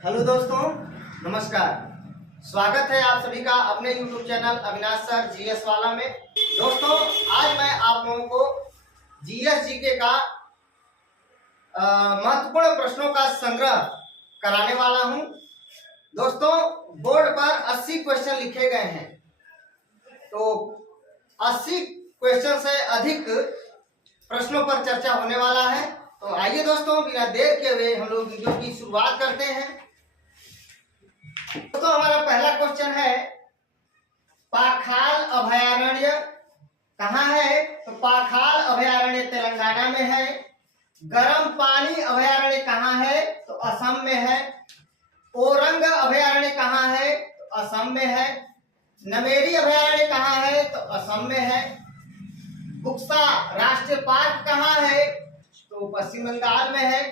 Hello दोस्तों, नमस्कार। स्वागत है आप सभी का अपने YouTube channel Avinash sir GS वाला में। दोस्तों, आज मैं आप लोगों को जीएस जीके का महत्वपूर्ण प्रश्नों का संग्रह कराने वाला हूं। दोस्तों, बोर्ड पर 80 क्वेश्चन लिखे गए हैं, तो 80 क्वेश्चन से अधिक प्रश्नों पर चर्चा होने वाला है। तो आइए दोस्तों, बिना देर के हुए हम लोग वीडियो की शुरुआत करते हैं। तो हमारा पहला क्वेश्चन है, पाखाल अभयारण्य कहाँ है? तो पाखाल अभयारण्य तेलंगाना में है। गर्म पानी अभयारण्य कहाँ है? तो असम में है। ओरंग अभयारण्य कहाँ है? तो असम में है। नमेरी अभयारण्य कहाँ है? तो असम में है। बुक्सा राष्ट्रीय पार्क कहाँ है? तो पश्चिम बंगाल में है।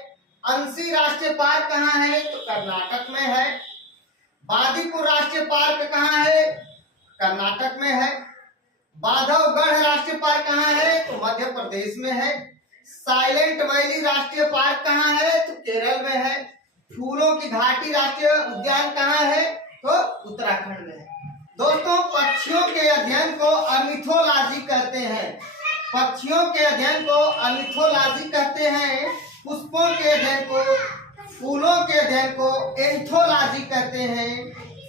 अंसी राष्ट्रीय पार्क कहाँ है? तो कर्नाटक में है। बांदीपुर राष्ट्रीय पार्क कहाँ है? कर्नाटक में है। बांधवगढ़ राष्ट्रीय पार्क कहाँ है? तो मध्य प्रदेश में है। साइलेंट वैली राष्ट्रीय पार्क कहाँ है? तो केरल में है। फूलों की घाटी राष्ट्रीय उद्यान कहाँ है? तो उत्तराखंड में है। दोस्तों, पक्षियों के अध्ययन को ऑर्निथोलॉजी कहते हैं। पक्षियों के अध्ययन को ऑर्निथोलॉजी कहते हैं। पुष्पों के अध्ययन को, फूलों के अध्ययन को एंथोलॉजी कहते हैं।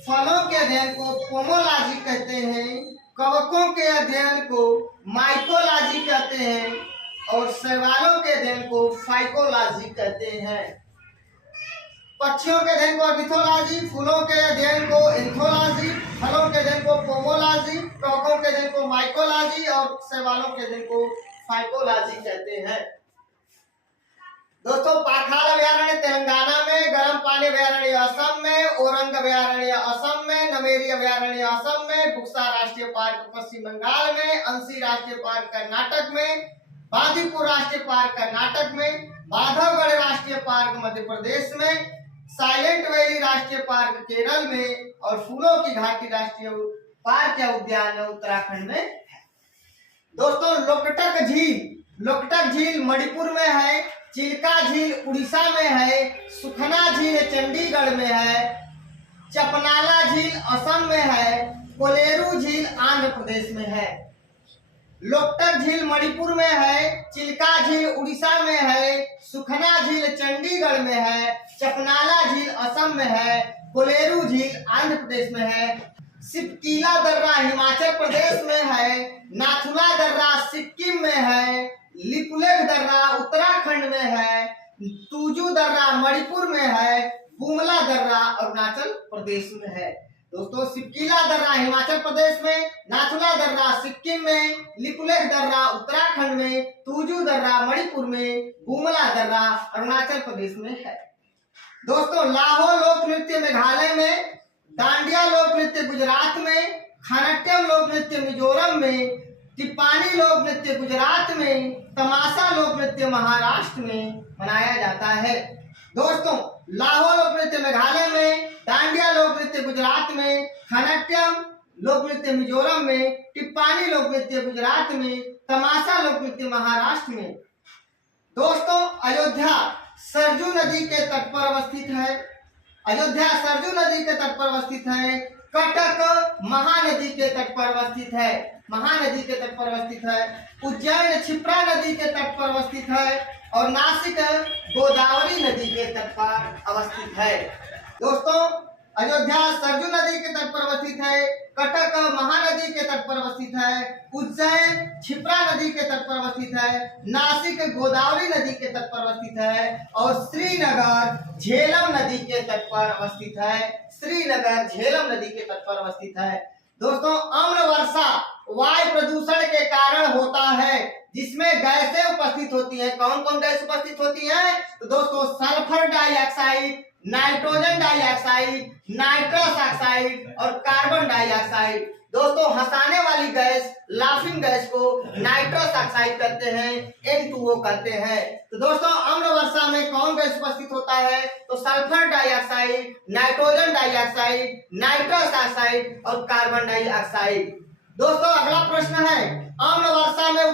फलों के अध्ययन को पोमोलॉजी कहते हैं। कवकों के अध्ययन को माइकोलॉजी कहते हैं और शैवालों के अध्ययन को फाइकोलॉजी कहते हैं। पक्षियों के अध्ययन को ऑर्निथोलॉजी, फूलों के अध्ययन को एंथोलॉजी, फलों के अध्ययन को पोमोलॉजी, कवकों के अध्ययन को माइकोलॉजी और शैवालों के अध्ययन को फाइकोलॉजी कहते हैं। दोस्तों, पाखाल अभयारण्य तेलंगाना में, गर्म पानी अभयारण्य असम में, ओरंग अभयारण्य असम में, नमेरी अभयारण्य असम में, बुक्सा राष्ट्रीय पार्क पश्चिम बंगाल में, अंसी राष्ट्रीय पार्क कर्नाटक में, बांदीपुर राष्ट्रीय पार्क कर्नाटक में, बांधवगढ़ राष्ट्रीय पार्क मध्य प्रदेश में, साइलेंट वैली राष्ट्रीय पार्क केरल में और फूलों की घाटी राष्ट्रीय पार्क या उद्यान उत्तराखंड में है। दोस्तों, लोकटक झील मणिपुर में है। चिल्का झील उड़ीसा में है। सुखना झील चंडीगढ़ में है। चपनाला झील असम में है। कोलेरू झील आंध्र प्रदेश में है। लोकटक झील मणिपुर में है। चिल्का झील उड़ीसा में है। सुखना झील चंडीगढ़ में है। चपनाला झील असम में है। कोलेरू झील आंध्र प्रदेश में है। सिपकीला दर्रा हिमाचल प्रदेश में है। नाथुला दर्रा सिक्किम में है। लिपुलेख दर्रा उत्तराखंड में है। तुजू दर्रा मणिपुर में है। बुमला दर्रा अरुणाचल प्रदेश में है। दोस्तों, सिपकीला दर्रा हिमाचल प्रदेश में, नाथुला दर्रा सिक्किम में, लिपुलेख दर्रा उत्तराखंड में, तुजू दर्रा मणिपुर में, बुमला दर्रा अरुणाचल प्रदेश में है। दोस्तों, लाहो लोक नृत्य मेघालय में, दांडिया लोक नृत्य गुजरात में, खानाट्यम लोक नृत्य मिजोरम में, टिप्पानी लोक नृत्य गुजरात में, तमाशा लोक नृत्य महाराष्ट्र में मनाया जाता है। दोस्तों, लाहो लोक नृत्य मेघालय में, दांडिया लोक नृत्य गुजरात में, खानाट्यम लोक नृत्य मिजोरम में, टिप्पानी लोक नृत्य गुजरात में, तमाशा लोक नृत्य महाराष्ट्र में। दोस्तों, अयोध्या सरजू नदी के तट पर अवस्थित है। अयोध्या सरजू नदी के तट पर अवस्थित है। कटक महानदी के तट पर अवस्थित है। महानदी के तट पर अवस्थित है। उज्जैन क्षिप्रा नदी के तट पर अवस्थित है और नासिक गोदावरी नदी के तट पर अवस्थित है। दोस्तों, अयोध्या सरजू नदी के तट पर अवस्थित है। कटक महानदी के तट पर अवस्थित है। उज्जैन क्षिप्रा नदी के तट पर अवस्थित है। नासिक गोदावरी नदी के तट पर अवस्थित है और श्रीनगर झेलम नदी के तट पर अवस्थित है। श्रीनगर झेलम नदी के तट पर अवस्थित है। दोस्तों, अम्ल वर्षा वायु प्रदूषण के कारण होता है, जिसमें गैसें उपस्थित होती हैं। कौन कौन गैस उपस्थित होती हैं? तो दोस्तों, sulphur dioxide, nitrogen dioxide, nitrous oxide और कार्बन डाइऑक्साइड। दोस्तों, हंसाने वाली गैस, लाफिंग गैस को नाइट्रस ऑक्साइड कहते हैं, N2O कहते हैं। तो दोस्तों, अम्ल वर्षा में कौन गैस उपस्थित होता है? तो sulphur dioxide, nitrogen dioxide, nitrous oxide और कार्बन डाइऑक्साइड। दोस्तों, अगला प्रश्न है, अम्ल वर्षा में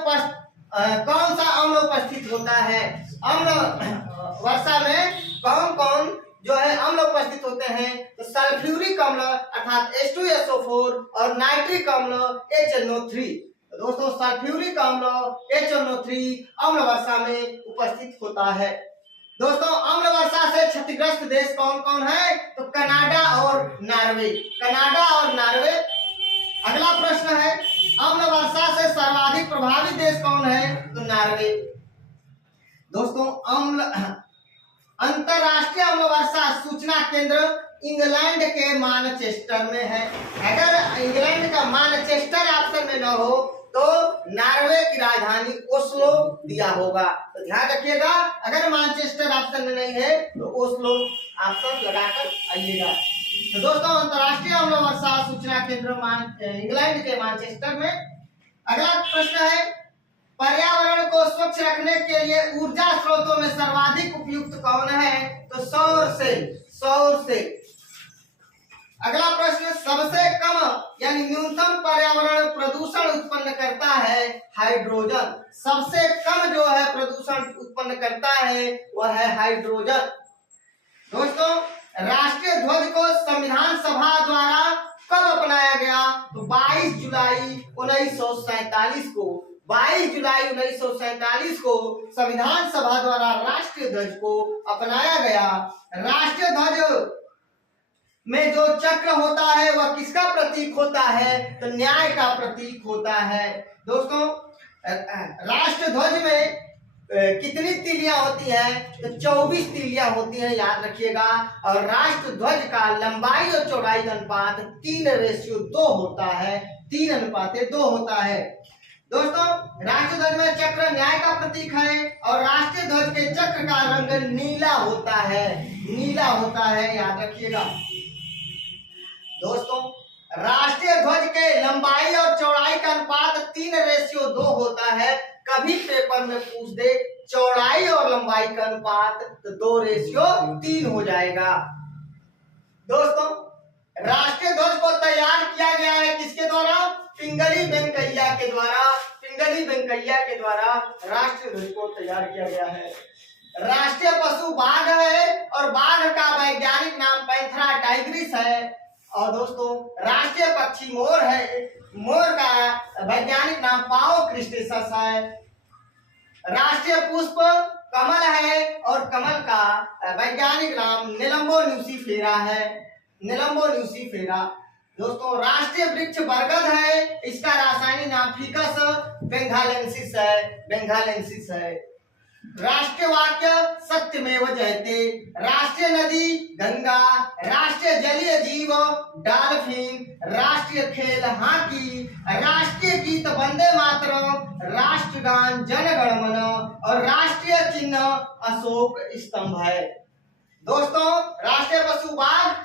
कौन सा अम्ल उपस्थित होता है? अम्ल वर्षा में कौन कौन जो है अम्ल उपस्थित होते हैं तो सल्फ्यूरिक अम्ल अर्थात H2SO4 और नाइट्रिक अम्ल HNO3। तो दोस्तों सल्फ्यूरिक अम्ल HNO3 अम्ल वर्षा में उपस्थित होता है। दोस्तों अम्ल वर्षा से क्षतिग्रस्त देश कौन कौन है? तो कनाडा और नॉर्वे। कनाडा और नॉर्वे। अगला प्रश्न है अम्ल वर्षा से सर्वाधिक प्रभावित देश कौन है? तो नॉर्वे। दोस्तों अंतरराष्ट्रीय अम्ल वर्षा सूचना केंद्र इंग्लैंड के मैनचेस्टर में है। अगर इंग्लैंड का मैनचेस्टर ऑप्शन में न हो तो नॉर्वे की राजधानी ओस्लो दिया होगा। तो ध्यान रखिएगा, अगर मैनचेस्टर ऑप्शन में नहीं है तो ओस्लो ऑप्शन लगाकर आइएगा। तो दोस्तों अंतरराष्ट्रीय अम्ल वर्षा सूचना केंद्र इंग्लैंड के मैनचेस्टर में। अगला प्रश्न है पर्यावरण को स्वच्छ रखने के लिए ऊर्जा स्रोतों में सर्वाधिक उपयुक्त कौन है? तो सौर सेल। अगला प्रश्न सबसे कम यानी न्यूनतम पर्यावरण प्रदूषण उत्पन्न करता है हाइड्रोजन। सबसे कम जो है प्रदूषण उत्पन्न करता है वह है हाइड्रोजन। दोस्तों राष्ट्रीय ध्वज को संविधान सभा द्वारा कब अपनाया गया? तो 22 जुलाई 1947 को। 22 जुलाई 1947 को संविधान सभा द्वारा राष्ट्रीय ध्वज को अपनाया गया। राष्ट्रीय ध्वज में जो चक्र होता है वह किसका प्रतीक होता है? तो न्याय का प्रतीक होता है। दोस्तों राष्ट्र ध्वज में कितनी तीलियां होती हैं? तो 24 तीलियां होती हैं, याद रखिएगा। और राष्ट्र ध्वज का लंबाई और चौड़ाई का अनुपात 3:2 होता है। 3:2 होता है। दोस्तों राष्ट्र ध्वज में चक्र न्याय का प्रतीक है और राष्ट्रीय ध्वज के चक्र का रंग नीला होता है। नीला होता है, याद रखिएगा। दोस्तों राष्ट्रीय ध्वज के लंबाई और चौड़ाई का अनुपात 3:2 होता है। कभी पेपर में पूछ दे चौड़ाई और लंबाई का अनुपात तो 2:3 हो जाएगा। दोस्तों राष्ट्रीय ध्वज को तैयार किया गया है किसके द्वारा? पिंगली वेंकैया के द्वारा। पिंगली वेंकैया के द्वारा राष्ट्रीय ध्वज को तैयार किया गया है। राष्ट्रीय पशु बाघ है और बाघ का वैज्ञानिक नाम पैंथेरा टाइग्रिस है। और दोस्तों राष्ट्रीय पक्षी मोर है। मोर का वैज्ञानिक नाम पाओ क्रिस्टेसस है। राष्ट्रीय पुष्प कमल है और कमल का वैज्ञानिक नाम निलंबो न्यूसीफेरा है। निलंबो न्यूसीफेरा। दोस्तों राष्ट्रीय वृक्ष बरगद है। इसका रासायनिक नाम फिकस बेंगालेंसिस है। बेंगालेंसिस है। राष्ट्रीय वाक्य सत्यमेव जयते। राष्ट्रीय नदी गंगा। राष्ट्रीय जलीय जीव डॉल्फिन। राष्ट्रीय खेल हॉकी। राष्ट्रीय गीत वंदे मातरम। राष्ट्रगान जन गण मन और राष्ट्रीय चिन्ह अशोक स्तंभ है। दोस्तों राष्ट्रीय पशु बाघ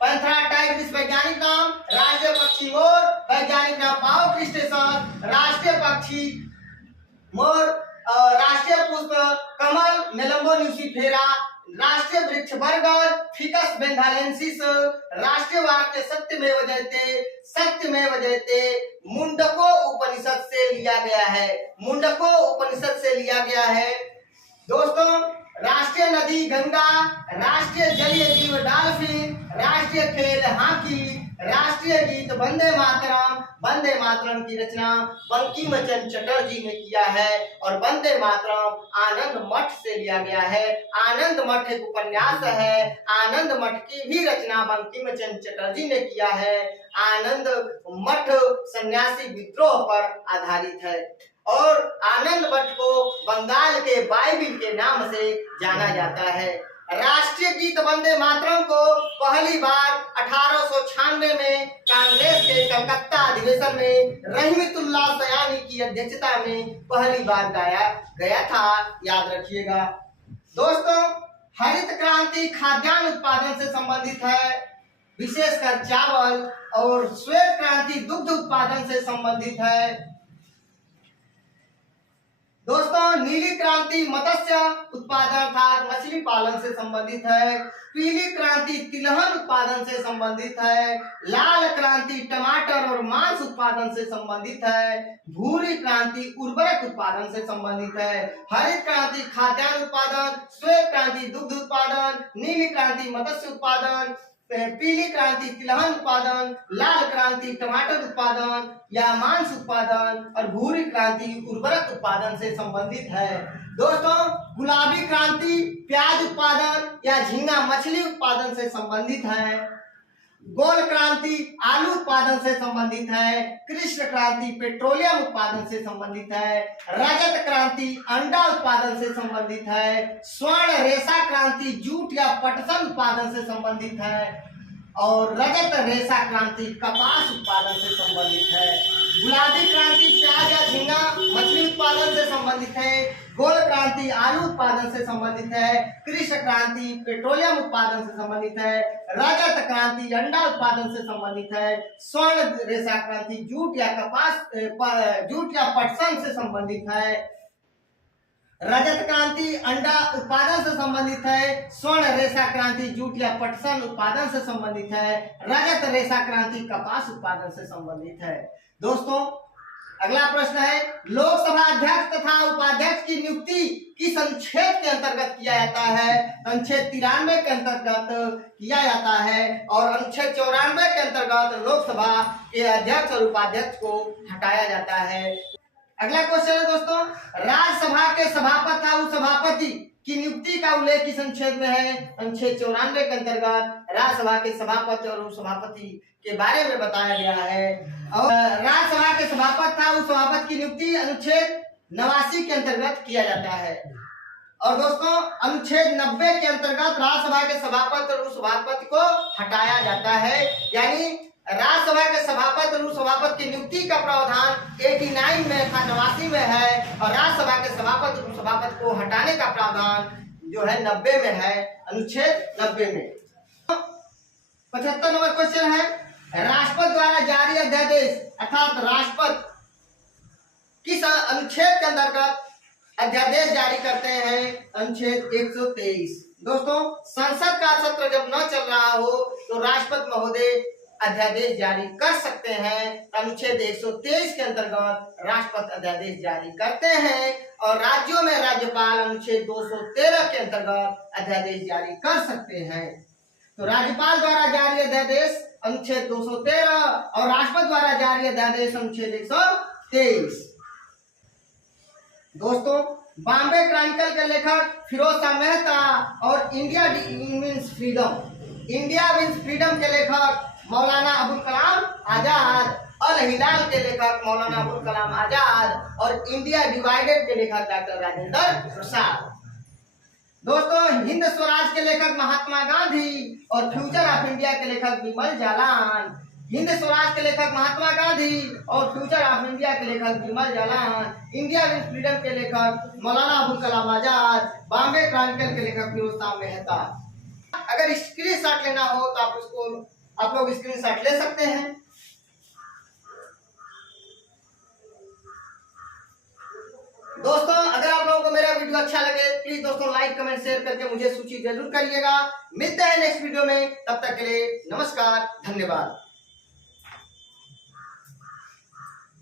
पैंथेरा टाइग्रिस वैज्ञानिक नाम। राष्ट्रीय पक्षी मोर वैज्ञानिक नाम पाओ क्रिस्टेसस। राष्ट्रीय पक्षी मोर। राष्ट्रीय पुष्प कमल निलंबो न्यूसीफेरा। राष्ट्रीय वृक्ष बरगद फिकस बेंगालेंसिस। राष्ट्रीय वाक्य सत्यमेव जयते। सत्यमेव जयते मुंडको उपनिषद से लिया गया है। मुंडको उपनिषद से लिया गया है। दोस्तों राष्ट्रीय नदी गंगा। राष्ट्रीय जलीय जीव डॉल्फिन। राष्ट्रीय खेल हॉकी। राष्ट्रीय गीत वंदे मातरम। वंदे मातरम की रचना बंकिम चंद्र चटर्जी ने किया है और वंदे मातरम आनंद मठ से लिया गया है। आनंद मठ एक उपन्यास है। आनंद मठ की भी रचना बंकिम चंद्र चटर्जी ने किया है। आनंद मठ सन्यासी विद्रोह पर आधारित है और आनंद मठ को बंगाल के बाइबिल के नाम से जाना जाता है। राष्ट्रीय गीत वंदे मातरम को पहली बार 1896 में कांग्रेस के कलकत्ता अधिवेशन में रहमतुल्लाह सयानी की अध्यक्षता में पहली बार गाया गया था, याद रखिएगा। दोस्तों हरित क्रांति खाद्यान्न उत्पादन से संबंधित है, विशेषकर चावल, और श्वेत क्रांति दुग्ध उत्पादन से संबंधित है। दोस्तों नीली क्रांति मत्स्य उत्पादन अर्थात मछली पालन से संबंधित है। पीली क्रांति तिलहन उत्पादन से संबंधित है। लाल क्रांति टमाटर और मांस उत्पादन से संबंधित है। भूरी क्रांति उर्वरक उत्पादन से संबंधित है। हरित क्रांति खाद्यान्न उत्पादन। श्वेत क्रांति दुग्ध उत्पादन। नीली क्रांति मत्स्य उत्पादन। पीली क्रांति तिलहन उत्पादन। लाल क्रांति टमाटर उत्पादन या मांस उत्पादन और भूरी क्रांति उर्वरक उत्पादन से संबंधित है। दोस्तों गुलाबी क्रांति प्याज उत्पादन या झींगा मछली उत्पादन से संबंधित है। गोल क्रांति आलू उत्पादन से संबंधित है। कृष्ण क्रांति पेट्रोलियम उत्पादन से संबंधित है। रजत क्रांति अंडा उत्पादन से संबंधित है। स्वर्ण रेशा क्रांति जूट या पटसन उत्पादन से संबंधित है और रजत रेशा क्रांति कपास उत्पादन से संबंधित है। गुलाबी क्रांति प्याज या झींगा मछली उत्पादन से संबंधित है। गोल क्रांति आलू उत्पादन से संबंधित है। कृष्ण क्रांति पेट्रोलियम उत्पादन से संबंधित है। रजत क्रांति अंडा उत्पादन से संबंधित है। स्वर्ण रेशा क्रांति जूट या पटसन से संबंधित है। रजत क्रांति अंडा उत्पादन से संबंधित है। स्वर्ण रेशा क्रांति जूट या पटसन उत्पादन से संबंधित है। रजत रेशा क्रांति कपास उत्पादन से संबंधित है। दोस्तों अगला प्रश्न है, लोकसभा अध्यक्ष तथा उपाध्यक्ष की नियुक्ति किस अनुच्छेद के अंतर्गत किया जाता है? अनुच्छेद 93 के अंतर्गत किया जाता है और अनुच्छेद 94 के अंतर्गत लोकसभा के अध्यक्ष और उपाध्यक्ष को हटाया जाता है। अगला क्वेश्चन है दोस्तों, राज्यसभा के सभापति और उपसभापति की नियुक्ति का उल्लेख किस अनुच्छेद में है? अनुच्छेद 94 के अंतर्गत राज्यसभा के सभापति और उपसभापति के बारे में बताया गया है और राज्यसभा के सभापति और उपसभापति की नियुक्ति अनुच्छेद 89 के अंतर्गत किया जाता है। और दोस्तों अनुच्छेद 90 के अंतर्गत राज्यसभा के सभापति और उपसभापति को हटाया जाता है, यानी राज्यसभा के सभापति और उपसभापति की नियुक्ति का प्रावधान 89 में 89 में है और राज्यसभा के सभापति और उपसभापति को हटाने का प्रावधान जो है 90 में है, अनुच्छेद 90 में। 75 नंबर क्वेश्चन है, राष्ट्रपति द्वारा जारी अध्यादेश अर्थात राष्ट्रपति किस अनुच्छेद के अंतर्गत अध्यादेश जारी करते हैं? अनुच्छेद 123। दोस्तों संसद का सत्र जब न चल रहा हो तो राष्ट्रपति महोदय अध्यादेश जारी कर सकते हैं। अनुच्छेद 123 के अंतर्गत राष्ट्रपति अध्यादेश जारी करते हैं और राज्यों में राज्यपाल अनुच्छेद 213 के अंतर्गत अध्यादेश जारी कर सकते हैं। तो राज्यपाल द्वारा जारी अध्यादेश अनुच्छेद 213 और राष्ट्रपति द्वारा जारी अध्यादेश अनुच्छेद 123। दोस्तों बॉम्बे क्रॉनिकल के लेखक फिरोज शाह मेहता और इंडिया मीन्स फ्रीडम के लेखक मौलाना अबुल कलाम आजाद, अल हिलाल के लेखक मौलाना अबुल कलाम आजाद और इंडिया डिवाइडेड के लेखक डॉक्टर राजेंद्र प्रसाद। दोस्तों हिंद स्वराज के लेखक महात्मा गांधी और फ्यूचर ऑफ इंडिया के लेखक विमल जालान। हिंद स्वराज के लेखक महात्मा गांधी और फ्यूचर ऑफ इंडिया के लेखक विमल जालान। इंडिया विद फ्रीडम के लेखक मौलाना अबुल कलाम आजाद। बॉम्बे क्रॉनिकल के लेखक फिरोज शाह मेहता। अगर स्क्रीनशॉट लेना हो तो आप लोग स्क्रीनशॉट ले सकते हैं। दोस्तों अगर आप लोगों को मेरा वीडियो अच्छा लगे प्लीज दोस्तों लाइक कमेंट शेयर करके मुझे सूचित जरूर करिएगा। मिलते हैं नेक्स्ट वीडियो में, तब तक के लिए नमस्कार, धन्यवाद।